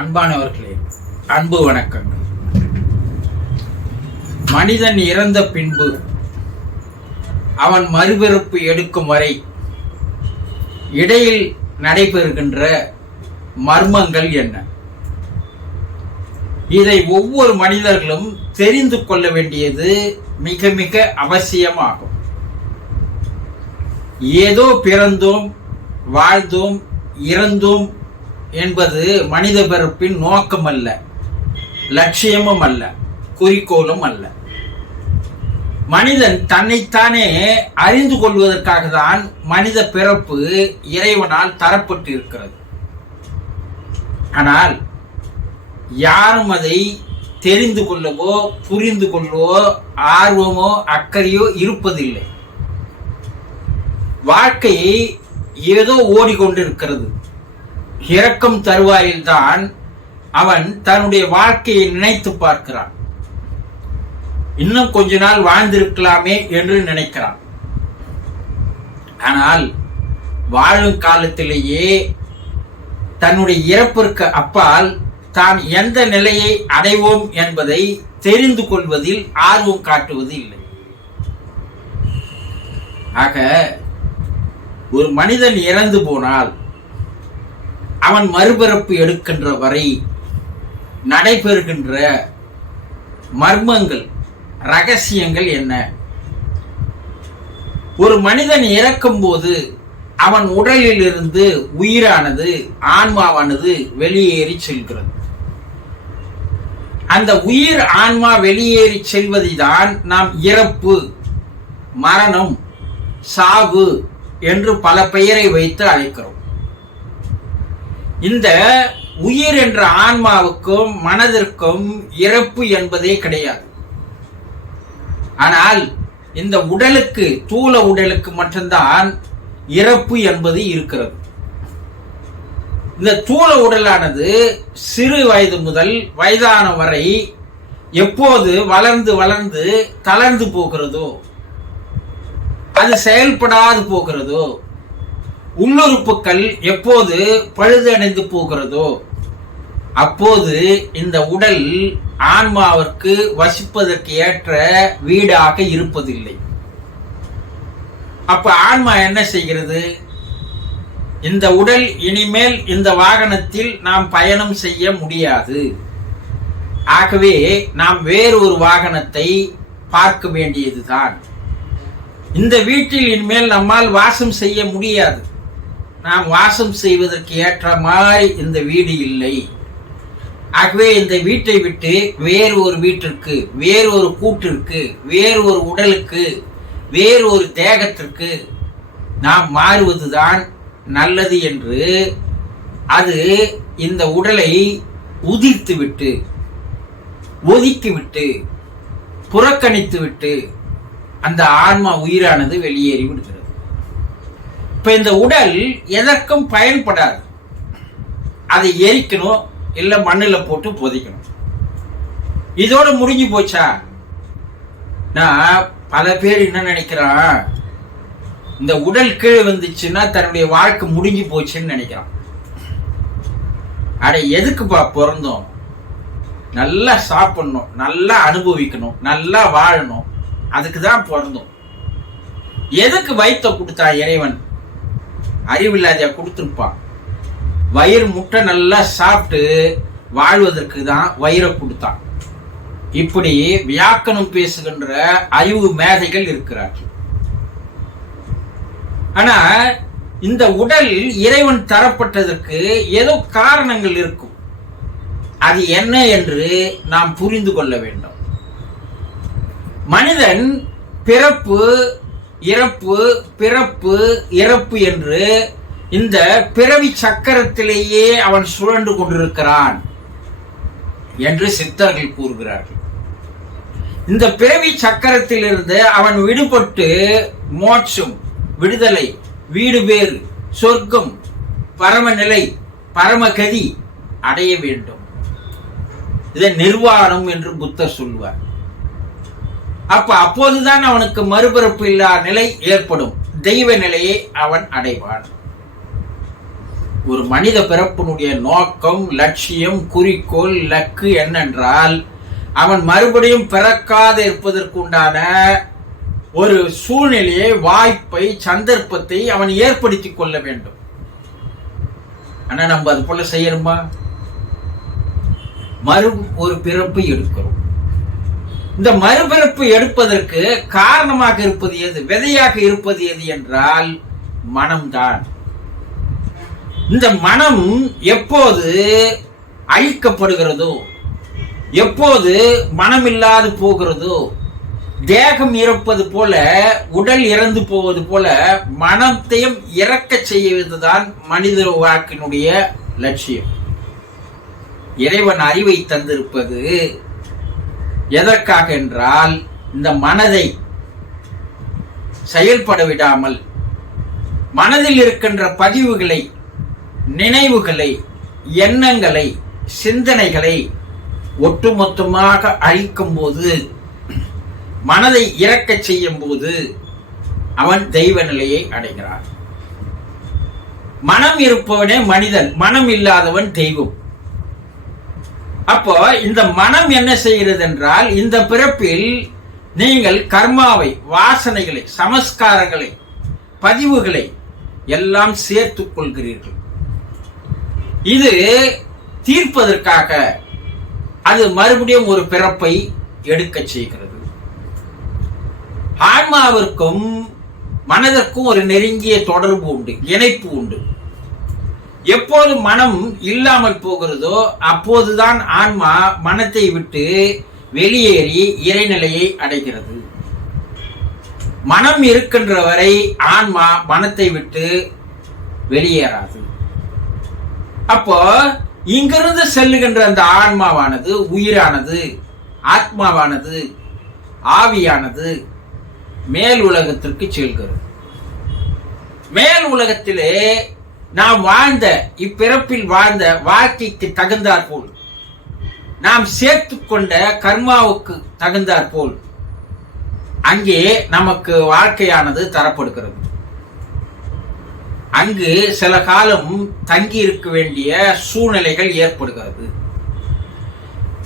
அன்பானவர்களே அன்பு வணக்கங்கள். மனிதன் இறந்த பின்பு அவன் மறுபிறப்பு எடுக்கும் வரை இடையில் நடைபெறுகின்ற மர்மங்கள் என்ன? இதை ஒவ்வொரு மனிதர்களும் தெரிந்து கொள்ள வேண்டியது மிக மிக அவசியமாகும். ஏதோ பிறந்தோம் வாழ்ந்தோம் இறந்தோம் என்பது மனித பிறப்பின் நோக்கம் அல்ல லட்சியமும் அல்ல குறிக்கோளும் அல்ல மனிதன் தன்னைத்தானே அறிந்து கொள்வதற்காக தான் மனித பிறப்பு இறைவனால் தரப்பட்டு இருக்கிறது ஆனால் யாரும் அதை தெரிந்து கொள்ளவோ புரிந்து கொள்ளவோ ஆர்வமோ அக்கறையோ இருப்பதில்லை. வாழ்க்கை ஏதோ ஓடிக்கொண்டிருக்கிறது. இறக்கும் தருவாயில்தான் அவன் தன்னுடைய வாழ்க்கையை நினைத்து பார்க்கிறான். இன்னும் கொஞ்ச நாள் வாழ்ந்திருக்கலாமே என்று நினைக்கிறான். ஆனால் வாழும் காலத்திலேயே தன்னுடைய இறப்பிற்கு அப்பால் தான் எந்த நிலையை அடைவோம் என்பதை தெரிந்து கொள்வதில் ஆர்வம் காட்டுவது இல்லை. ஆக ஒரு மனிதன் இறந்து போனால் அவன் மறுபிறப்பு எடுக்கின்ற வரை நடைபெறுகின்ற மர்மங்கள் ரகசியங்கள் என்ன? ஒரு மனிதன் இறக்கும் போது அவன் உடலில் இருந்து உயிரானது ஆன்மாவானது வெளியேறி செல்கிறது. அந்த உயிர் ஆன்மா வெளியேறி செல்வதை தான் நாம் இறப்பு மரணம் சாவு என்று பல பெயரை வைத்து அழைக்கிறோம். இந்த உயிர் என்ற ஆன்மாவுக்கும் மனதிற்கும் இறப்பு என்பதே கிடையாது. ஆனால் இந்த உடலுக்கு தூள உடலுக்கு மட்டும்தான் இறப்பு என்பது இருக்கிறது. இந்த தூள உடலானது சிறு வயது முதல் வயதான வரை எப்போது வளர்ந்து வளர்ந்து தளர்ந்து போகிறதோ அது செயல்படாது போகிறதோ உள்ளுறுப்புகள் எப்போது பழுதடைந்து போகிறதோ அப்போது இந்த உடல் ஆன்மாவிற்கு வசிப்பதற்கு ஏற்ற வீடாக இருப்பதில்லை. அப்ப ஆன்மா என்ன செய்கிறது? இந்த உடல் இனிமேல் இந்த வாகனத்தில் நாம் பயணம் செய்ய முடியாது. ஆகவே நாம் வேறு ஒரு வாகனத்தை பார்க்க வேண்டியதுதான். இந்த வீட்டில் இனிமேல் நம்மால் வாசம் செய்ய முடியாது. நாம் வாசம் செய்வதற்கு ஏற்ற மாதிரி இந்த வீடு இல்லை. ஆகவே இந்த வீட்டை விட்டு வேறு ஒரு வீட்டிற்கு வேறு ஒரு கூட்டிற்கு வேறு ஒரு உடலுக்கு வேறு ஒரு தேகத்திற்கு நாம் மாறுவதுதான் நல்லது என்று அது இந்த உடலை உதிர்த்து விட்டு புறக்கணித்துவிட்டு புறக்கணித்து விட்டு அந்த ஆன்மா உயிரானது வெளியேறி விடுகிறது. இப்போ இந்த உடல் எதற்கும் பயன்படாது. அதை எரிக்கணும் இல்லை மண்ணில் போட்டு புதைக்கணும். இதோட முடிஞ்சு போச்சா? நான் பல பேர் என்ன நினைக்கிறான்? இந்த உடல் கீழே வந்துச்சுன்னா தன்னுடைய வாழ்க்கை முடிஞ்சு போச்சுன்னு நினைக்கிறான். அட எதுக்குப்பா பிறந்தோம்? நல்லா சாப்பிடணும் நல்லா அனுபவிக்கணும் நல்லா வாழணும். அதுக்கு தான் பிறந்தோம். எதுக்கு வைத்த கொடுத்தா இறைவன்? அறிவில்லாதையா கொடுத்துருப்பான் வயிறு முட்டை நல்லா சாப்பிட்டு வாழ்வதற்கு தான் வயிறை கொடுத்தான் இப்படி வியாக்கணம் பேசுகின்ற அறிவு மேதைகள் இருக்கிறார்கள். ஆனா இந்த உடல் இறைவன் தரப்பட்டதற்கு ஏதோ காரணங்கள் இருக்கும். அது என்ன என்று நாம் புரிந்து கொள்ள வேண்டும். மனிதன் பிறப்பு இறப்பு பிறப்பு இறப்பு என்று இந்த பிறவி சக்கரத்திலேயே அவன் சுழன்று கொண்டிருக்கிறான் என்று சித்தர்கள் கூறுகிறார்கள். இந்த பிறவி சக்கரத்திலிருந்து அவன் விடுபட்டு மோட்சம் விடுதலை வீடு வேறு சொர்க்கம் பரமநிலை பரமகதி அடைய வேண்டும். இதை நிர்வாணம் என்று புத்தர் சொல்வார் அப்ப அப்போதுதான் அவனுக்கு மறுபிறப்பு இல்லா நிலை ஏற்படும். தெய்வ நிலையை அவன் அடைவான். ஒரு மனித பிறப்பினுடைய நோக்கம் லட்சியம் குறிக்கோள் லக்கு என்னென்றால் அவன் மறுபடியும் பிறக்காத இருப்பதற்குண்டான ஒரு சூழ்நிலையை வாய்ப்பை சந்தர்ப்பத்தை அவன் ஏற்படுத்திக் கொள்ள வேண்டும். ஆனா நம்ம அது போல செய்யணுமா? மறு ஒரு பிறப்பு எடுக்கிறோம். இந்த மறுபிறப்பு எடுப்பதற்கு காரணமாக இருப்பது எது? விதையாக இருப்பது எது என்றால் மனம்தான். இந்த மனம் எப்போது அழிக்கப்படுகிறதோ எப்போது மனம் இல்லாது போகிறதோ தேகம் இறப்பது போல உடல் இறந்து போவது போல மனத்தையும் இறக்க செய்வதுதான் மனித வாக்கினுடைய லட்சியம். இறைவன் அறிவை தந்திருப்பது எதற்காக என்றால் இந்த மனதை செயல்பட விடாமல் மனதில் இருக்கின்ற பதிவுகளை நினைவுகளை எண்ணங்களை சிந்தனைகளை ஒட்டுமொத்தமாக அழிக்கும் போது மனதை இறக்கச் செய்யும் போது அவன் தெய்வ நிலையை அடைகிறான். மனம் இருப்பவனே மனிதன் மனம் இல்லாதவன் தெய்வம். அப்போ இந்த மனம் என்ன செய்கிறது என்றால் இந்த பிறப்பில் நீங்கள் கர்மாவை வாசனைகளை சமஸ்காரங்களை பதிவுகளை எல்லாம் சேர்த்துக் கொள்கிறீர்கள். இது தீர்ப்பதற்காக அது மறுபடியும் ஒரு பிறப்பை எடுக்க செய்கிறது. ஆன்மாவிற்கும் மனதிற்கும் ஒரு நெருங்கிய தொடர்பு உண்டு இணைப்பு உண்டு. எப்போது மனம் இல்லாமல் போகிறதோ அப்போதுதான் ஆன்மா மனத்தை விட்டு வெளியேறி இறைநிலையை அடைகிறது. மனம் இருக்கின்ற வரை ஆன்மா மனத்தை விட்டு வெளியேறாது. அப்போ இங்கிருந்து செல்லுகின்ற அந்த ஆன்மாவானது உயிரானது ஆத்மாவானது ஆவியானது மேல் உலகத்திற்கு செல்கிறது. மேல் உலகத்திலே நாம் வாழ்ந்த இப்பிறப்பில் வாழ்ந்த வாழ்க்கைக்கு தகுந்தார் போல். நாம் சேர்த்து கொண்ட கர்மாவுக்கு தகுந்தாற் போல். அங்கே நமக்கு வாழ்க்கையானது தரப்படுகிறது. அங்கு சில காலம் தங்கி இருக்க வேண்டிய சூழ்நிலைகள் ஏற்படுகிறது.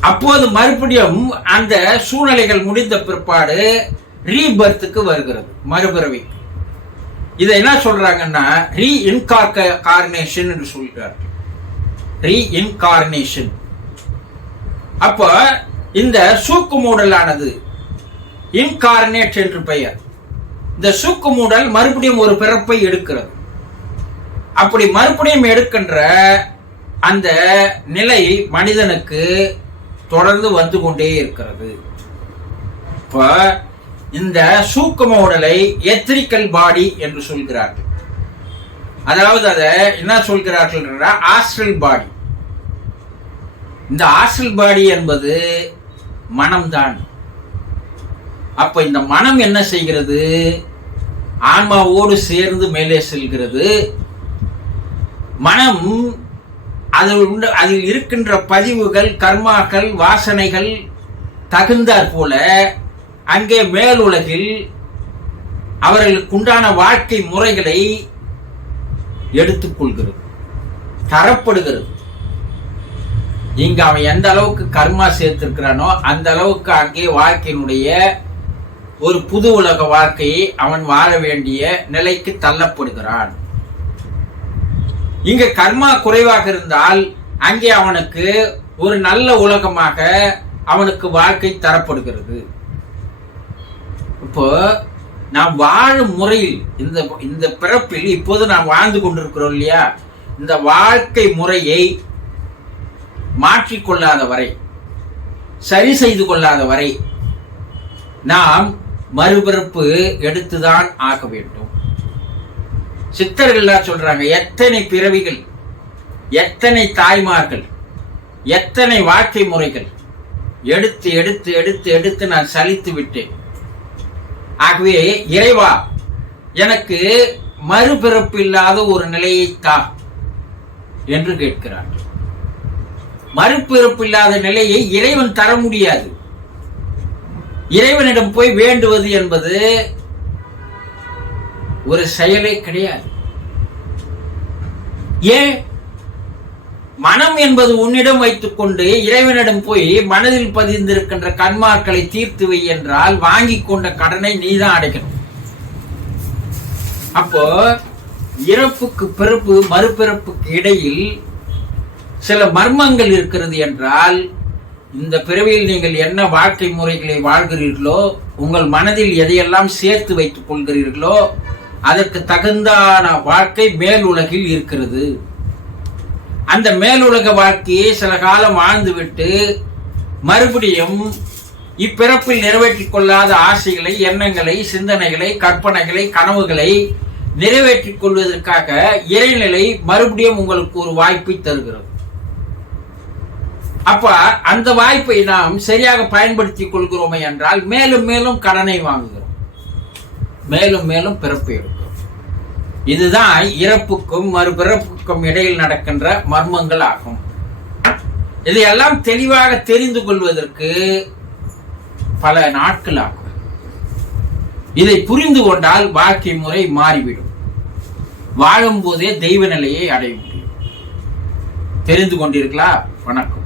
அப்போது மறுபடியும் அந்த சூழ்நிலைகள் முடிந்த பிற்பாடு ரீபர்த்துக்கு வருகிறது மறுபிறவிக்கு. இதை என்ன சொல்றாங்கன்னா ரீ இன்கார்னேஷன் என்று சொல்கிறார்கள் ரீ இன்கார்னேஷன் அப்போ இந்த சூக்கு மூடலானது இன்கார்னேட் என்று பெயர். இந்த சூக்கு மூடல் மறுபடியும் ஒரு பிறப்பை எடுக்கிறது. அப்படி மறுபடியும் எடுக்கின்ற அந்த நிலை மனிதனுக்கு தொடர்ந்து வந்து கொண்டே இருக்கிறது. இப்போ இந்த சூக்கும உடலை எத்திரிக்கல் பாடி என்று சொல்கிறார்கள். அதாவது அதை என்ன சொல்கிறார்கள் ஆஸ்ட்ரல் பாடி. இந்த ஆஸ்ட்ரல் பாடி என்பது மனம்தான் அப்ப இந்த மனம் என்ன செய்கிறது? ஆன்மாவோடு சேர்ந்து மேலே செல்கிறது. மனம் அதில் உண்டு அதில் இருக்கின்ற பதிவுகள் கர்மாக்கள் வாசனைகள் தகுந்தாற் போல அங்கே மேலுலகில் அவர்களுக்கு உண்டான வாழ்க்கை முறைகளை எடுத்துக்கொள்கிறது தரப்படுகிறது. இங்க அவன் எந்த அளவுக்கு கர்மா சேர்த்திருக்கிறானோ அந்த அளவுக்கு அங்கே வாழ்க்கையினுடைய ஒரு புது உலக வாழ்க்கையை அவன் வாழ வேண்டிய நிலைக்கு தள்ளப்படுகிறான். இங்க கர்மா குறைவாக இருந்தால் அங்கே அவனுக்கு ஒரு நல்ல உலகமாக அவனுக்கு வாழ்க்கை தரப்படுகிறது. இப்போ நாம் வாழும் முறையில் இந்த இந்த பிறப்பில் இப்போது நாம் வாழ்ந்து கொண்டிருக்கிறோம் இல்லையா? இந்த வாழ்க்கை முறையை மாற்றிக்கொள்ளாத வரை சரி செய்து கொள்ளாத வரை நாம் மறுபிறப்பு எடுத்துதான் ஆக வேண்டும். சித்தர்கள்லாம் சொல்றாங்க எத்தனை பிறவிகள் எத்தனை தாய்மார்கள் எத்தனை வாழ்க்கை முறைகள் எடுத்து எடுத்து எடுத்து எடுத்து நான் சலித்து விட்டேன். ஆகவே இறைவா எனக்கு மறுபிறப்பு இல்லாத ஒரு நிலையை தா என்று கேட்கிறார்கள் மறுபிறப்பு இல்லாத நிலையை இறைவன் தர முடியாது. இறைவனிடம் போய் வேண்டுவது என்பது ஒரு செயலே கிடையாது. ஏன்? மனம் என்பது உன்னிடம் வைத்துக்கொண்டு இறைவனிடம் போய் மனதில் பதிந்திருக்கின்ற கண்மாக்களை தீர்த்து வை என்றால் வாங்கி கொண்ட கடனை நீதான் அடைக்கணும். அப்போ இறப்புக்கு பிறப்பு மறுபிறப்புக்கு இடையில் சில மர்மங்கள் இருக்கிறது என்றால் இந்த பிறவியில் நீங்கள் என்ன வாழ்க்கை முறைகளை வாழ்கிறீர்களோ உங்கள் மனதில் எதையெல்லாம் சேர்த்து வைத்துக் கொள்கிறீர்களோ அதற்கு தகுந்தான வாழ்க்கை மேல் உலகில் இருக்கிறது. அந்த மேலுலக வாழ்க்கையை சில காலம் வாழ்ந்துவிட்டு மறுபடியும் இப்பிறப்பில் நிறைவேற்றிக் கொள்ளாத ஆசைகளை எண்ணங்களை சிந்தனைகளை கற்பனைகளை கனவுகளை நிறைவேற்றிக் கொள்வதற்காக இறைநிலை மறுபடியும் உங்களுக்கு ஒரு வாய்ப்பை தருகிறது. அப்ப அந்த வாய்ப்பை நாம் சரியாக பயன்படுத்திக் கொள்கிறோமே என்றால் மேலும் மேலும் கடனை வாங்குகிறோம். மேலும் மேலும் பிறப்பேறும். இதுதான் இறப்புக்கும் மறுபிறப்புக்கும் இடையில் நடக்கின்ற மர்மங்கள் ஆகும். இதையெல்லாம் தெளிவாக தெரிந்து கொள்வதற்கு பல நாட்கள் ஆகும். இதை புரிந்து கொண்டால் வாழ்க்கை முறை மாறிவிடும். வாழும் போதே தெய்வ நிலையை அடைய முடியும். தெரிந்து கொண்டீர்களா? வணக்கம்.